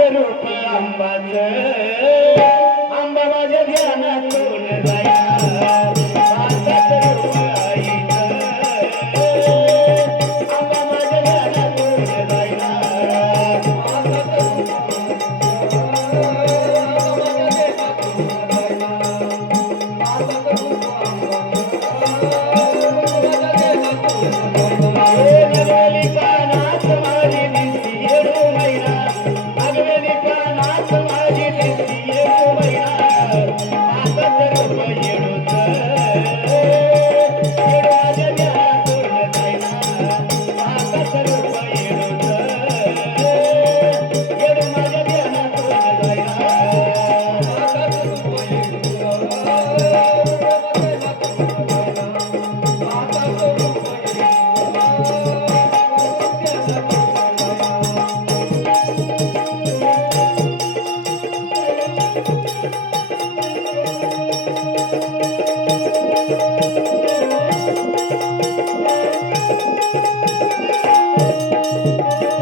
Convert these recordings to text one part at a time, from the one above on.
झाड रोपी आंबाच आंबा माझ्या ध्यानातून जाय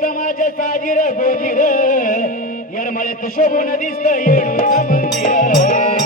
समाज साजिर गोजिर. यरमळ्यात शोभून दिसत येडूचं मंदिर.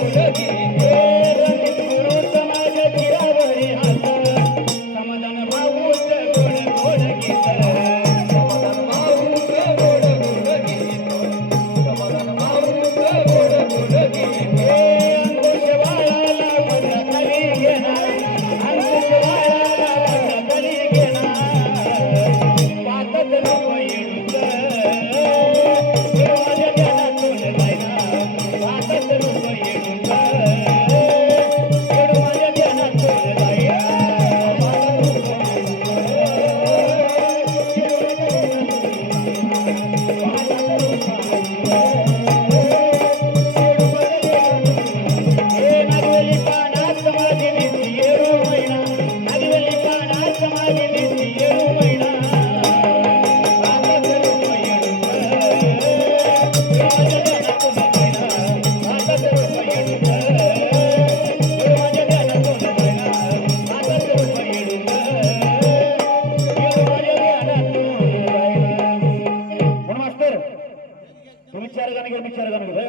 Hey, hey.